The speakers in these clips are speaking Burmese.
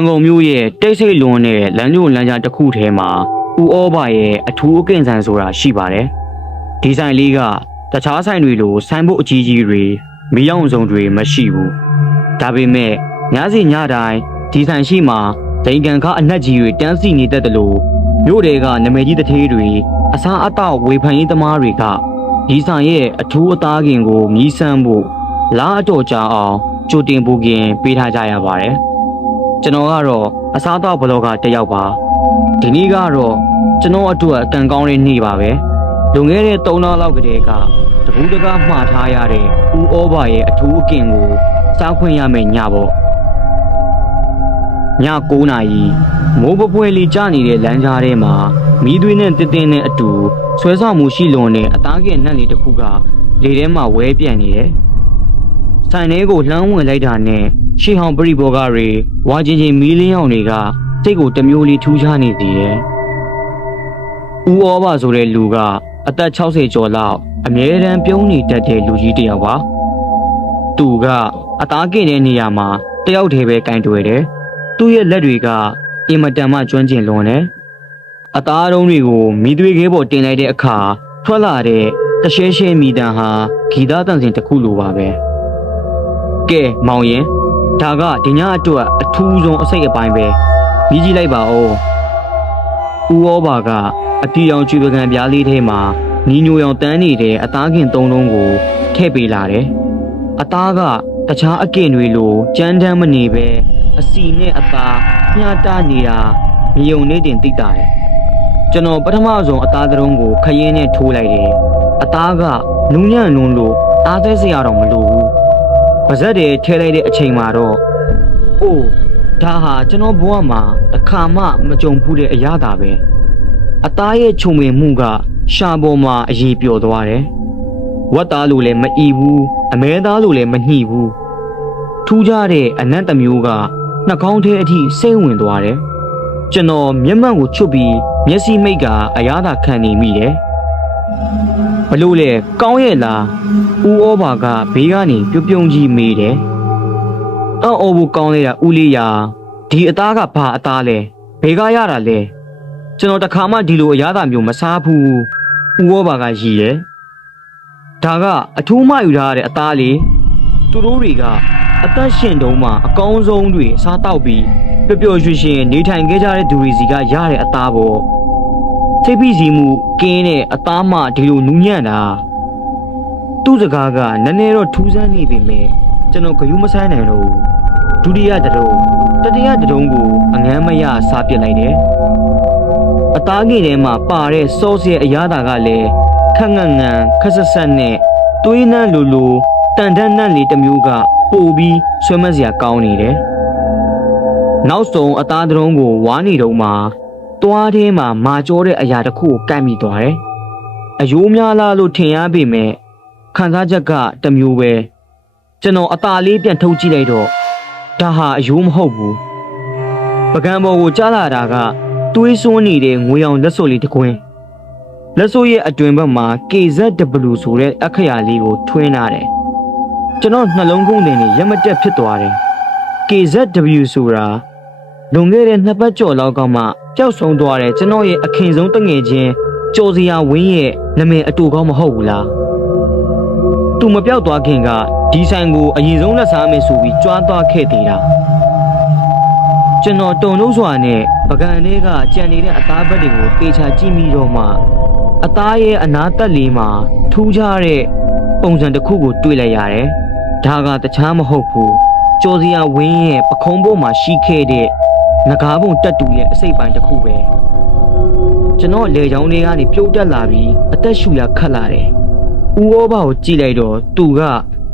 န်ကုန်မြို့ရဲ့တိတ်ဆိတ်လွန်တဲ့လမ်းကျိုးလမ်းကြားတစ်ခုထဲမှာဦးဩဘာရဲ့အထူးအကင့်ဆိုင်ဆိုတာရှိပါတယ်။ဒီဆိုင်လေးကတခြားဆိုင်တွေလိုဆိုင်ဖို့အကြီးကြီးတွေမီးရောင်စုံတွေမရှိဘူး။ဒါပေမဲ့ညစီညတိုင်းဒီဆိုင်ရှိမှာဒိန်ကန်ခအနက်ကြီးတွေတန်းစီနေတတ်တယ်လို့မြို့တွေကနမဲကြီးတထေးတွေအစားအသောက်ဝေဖန်ရေးသမားတွေကဒီဆိုင်ရဲ့အထူးအသားကင်ကိုမြည်ဆန်းဖို့လားအတော်ကြာအောင်ကြိုတင်ပူကင်ပေးထားကြရပါတယ်။ကျွန်တော်ကတော့အစားအသောက်ဘလော့ဂါတစ်ယောက်ပါ။ဒီနေ့ကတော့ကျွန်တော်အတွက်အကံကောင်းတဲ့နေ့ပါပဲ။လွန်ခဲ့တဲ့3လလောက်ကတည်းကတကူးတကားမှားထားရတဲ့ဦးဩဘာရဲ့အထူးအကင်ကိုစားခွင့်ရမယ်ညပေါ့။ည9:00နာရီမိုးပပွဲလေးကျနေတဲ့လမ်းကြားထဲမှာမီးသွေးနဲ့တင်းတင်းနဲ့အတူဆွဲဆောင်မှုရှိလွန်တဲ့အသားကင်နက်လေးတစ်ခုကလေထဲမှာဝဲပြန့်နေတယ်။ဆိုင်ထဲကိုလှမ်းဝင်လိုက်တာနဲ့ရှေးဟောင်းပရိဘောဂတွေဝါချင်းမီးလင်းရောင်တွေကစိတ်ကိုတမျိုးလေးထူးခြားနေသေးတယ်။ဦးဩဘာဆိုတဲ့လူကအသက်60ကျော်လောက်အမြဲတမ်းပြုံးနေတတ်တဲ့လူကြီးတစ်ယောက်ပါ။သူကအသားကင်တဲ့နေရာမှာတယောက်တည်းပဲကင်တွယ်တယ်။သူ့ရဲ့လက်တွေကအင်မတန်မှကျွမ်းကျင်လွန်တယ်။အသားတုံးတွေကိုမီးသွေးခဲပေါ်တင်လိုက်တဲ့အခါထွက်လာတဲ့တရှဲရှဲမီတန်ဟာဂီတတန်စင်တစ်ခုလိုပါပဲ။ကဲမောင်ရင်ဒါကဒီညအတွက်အထူးဆုံးအစိတ်အပိုင်းပဲမြည်ကြည့်လိုက်ပါဦး။ဦးဩဘာကအတီရောင်ကျွေပကံပြားလေးထဲမှာညီညိုရောင်တန်းနေတဲ့အသားခင်3လုံးကိုထည့်ပေးလာတယ်။အသားကတခြားအကင်တွေလိုကြမ်းတမ်းမနေပဲအစီနဲ့အသားညှာတာနေတာမြုံနေတင်သိတာတယ်။ကျွန်တော်ပထမဆုံးအသားသရုံးကိုခရင်နဲ့ထိုးလိုက်တယ်။အသားကနူးညံ့နုံလို့အားသေးစရာတော့မလိုဘူး။ပါဇက်တွေထဲလိုက်တဲ့အချိန်မှာတော့အိုးဒါဟာကျွန်တော်ဘဝမှာတစ်ခါမှမကြုံဘူးတဲ့အရာသာပဲ။အသားရဲ့ခြုံမြင်မှုကရှာပေါ်မှာအရေးပျော်သွားတယ်။ဝတ်သားလို့လည်းမအီဘူးအမဲသားလို့လည်းမညှိဘူး။ထူးခြားတဲ့အနက်တစ်မျိုးကနှာခေါင်းထဲအထိစိတ်ဝင်သွားတယ်။ကျွန်တော်မျက်မှန်ကိုချွတ်ပြီးမျက်စိမိတ်ကအရာသာခံနေမိတယ်။ဘလို့လဲကောင်းရဲ့လားဦးဩဘာကဘေးကနေပြုံကြီးမေးတယ်။အော်ဘူးကောင်းလေတာဦးလေးရာဒီအသားကဘာအသားလဲဘေးကရတာလဲကျွန်တော်တခါမှဒီလိုအရာသာမျိုးမစားဘူးဦးဩဘာကရည်တယ်။ဒါကအထူးမှယူထားတဲ့အသားလေသူတို့တွေကအသက်ရှင်တုံးမှာအကောင်းဆုံးတွေစားတောက်ပြီးပျော်ပျော်ရွှင်ရွှင်နေထိုင်ခဲ့ကြတဲ့သူတွေစီကရတဲ့အသားပေါ့စိတ်ဖိစီးမှုကင်းတဲ့အသားမှဒီလိုနူးညံ့တာသူ့စကားကနည်းနည်းတော့ထူးဆန်းနေပေမဲ့ကျွန်တော်ဂရုမစိုင်းနိုင်တော့ဒုတိယတုံးတတိယတုံးကိုအငမ်းမရစားပစ်လိုက်တယ်အသားငယ်ထဲမှာပါတဲ့စောစရဲ့အရာသာကလည်းခက်ငန့်ငန့်ခက်ဆက်ဆက်နဲ့သွေးနှမ်းလိုလိုတန်တန်းနှံ့လေးတစ်မျိုးကပို့ပြီးဆွဲမစရာကောင်းနေတယ်နောက်ဆုံးအသားတုံးကိုဝါနေတော့မှတွားထဲမှာမာကြောတဲ့အရာတစ်ခုကိုကန့်မိသွားတယ်အယိုးများလားလို့ထင်ရပေမဲ့ခံစားချက်ကတစ်မျိုးပဲကျွန်တော်အသားလေးပြန်ထုတ်ကြည့်လိုက်တော့ဒါဟာအယိုးမဟုတ်ဘူးပကံပေါ်ကိုကြားလာတာကသွေးစွန်းနေတဲ့ငွေရောင်လက်စွပ်လေးတစ်ခွင်းလက်စွပ်ရဲ့အတွင်ဘက်မှာ KZW ဆိုတဲ့အခရာလေးကိုထွင်းထားတယ်ကျွန်တော်နှလုံးခုန်တင်နေရမတက်ဖြစ်သွားတယ် KZW ဆိုတာလွန်ခဲ့တဲ့2ပတ်ကျော်လောက်ကမှပျောက်ဆုံးသွားတဲ့ကျွန်တော်ရဲ့အခင်ဆုံးတငယ်ချင်းကျော်စရာဝင်းရဲ့နာမည်အတူကောင်းမဟုတ်ဘူးလားသူမပြောက်သွားခင်ကဒီဆိုင်ကိုအရင်ဆုံးလက်စားမယ်ဆိုပြီးကြွားသွားခဲ့သေးတာကျွန်တော်တုံလို့စွာနဲ့ပကံလေးကကြံနေတဲ့အသားဘက်တွေကိုတေချာကြည့်မိတော့မှအသားရဲ့အနားတက်လေးမှာထူးခြားတဲ့ပုံစံတစ်ခုကိုတွေ့လိုက်ရတယ်ဒါကတခြားမဟုတ်ဘူးကျော်စရာဝင်းရဲ့ပခုံးပေါ်မှာရှိခဲ့တဲ့ငကားပုံတက်တူရဲ့အစိတ်ပိုင်းတစ်ခုပဲကျွန်တော်လေချောင်းလေးကနေပြုတ်တက်လာပြီးအသက်ရှူရခတ်လာတယ်ဦးဩဘာကိုကြည့်လိုက်တော့သူက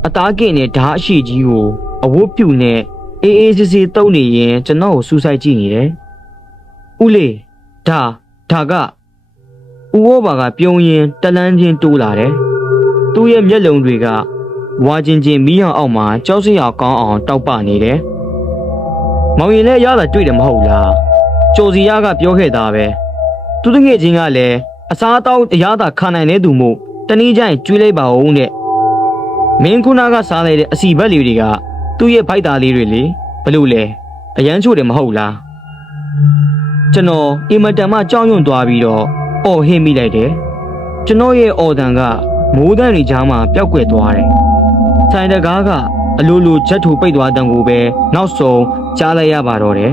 အသားကင်နဲ့ဓာအရှိကြီးကိုအဝတ်ပြူနဲ့အေးအေးဆေးဆေးတုပ်နေရင်ကျွန်တော်ကိုစူးစိုက်ကြည့်နေတယ်ဦးလေးဒါကဦးဩဘာကပြုံးရင်တလန်းချင်းတိုးလာတယ်သူ့ရဲ့မျက်လုံးတွေကဝါချင်းမီးရောင်အောက်မှာကြောက်စရာကောင်းအောင်တောက်ပနေတယ်မောင်ရင်လည်းရတာတွေ့တယ်မဟုတ်လားကျော်စီရကပြောခဲ့တာပဲသူတငယ်ချင်းကလည်းအစားအသောက်အရသာခံနိုင်တဲ့သူမို့တနည်းကျရင်ကျွေးလိုက်ပါဦးတဲ့မင်းခုနကစားလိုက်တဲ့အစီဘက်လေးတွေကသူ့ရဲ့ဖိုက်တာလေးတွေလေဘလို့လဲ အရန်ချို့တယ်မဟုတ်လားကျွန်တော်အင်မတန်မှကြောက်ရွံ့သွားပြီးတော့အော်ဟစ်မိလိုက်တယ်ကျွန်တော်ရဲ့အော်တန်ကမိုးတန်တွေကြားမှာပျောက်ကွယ်သွားတယ်ဆိုင်တကားကအလိုလိုချက်ထူပိတ်သွားတဲ့ကိုပဲနောက်ဆုံးကြားလိုက်ရပါတော့တယ်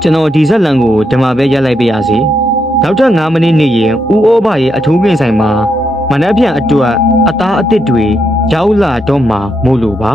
ကျွန်တော်ဒီဇက်လန်ကိုဒီမှာပဲရပ်လိုက်ပေးရစီနောက်ထပ်9မိနစ်နေရင်ဦးဩဘရဲ့အထူးကင်ဆိုင်မှာမနက်ဖြန်အတွက်အသားအသစ်တွေရောက်လာတော့မှမို့လို့ပါ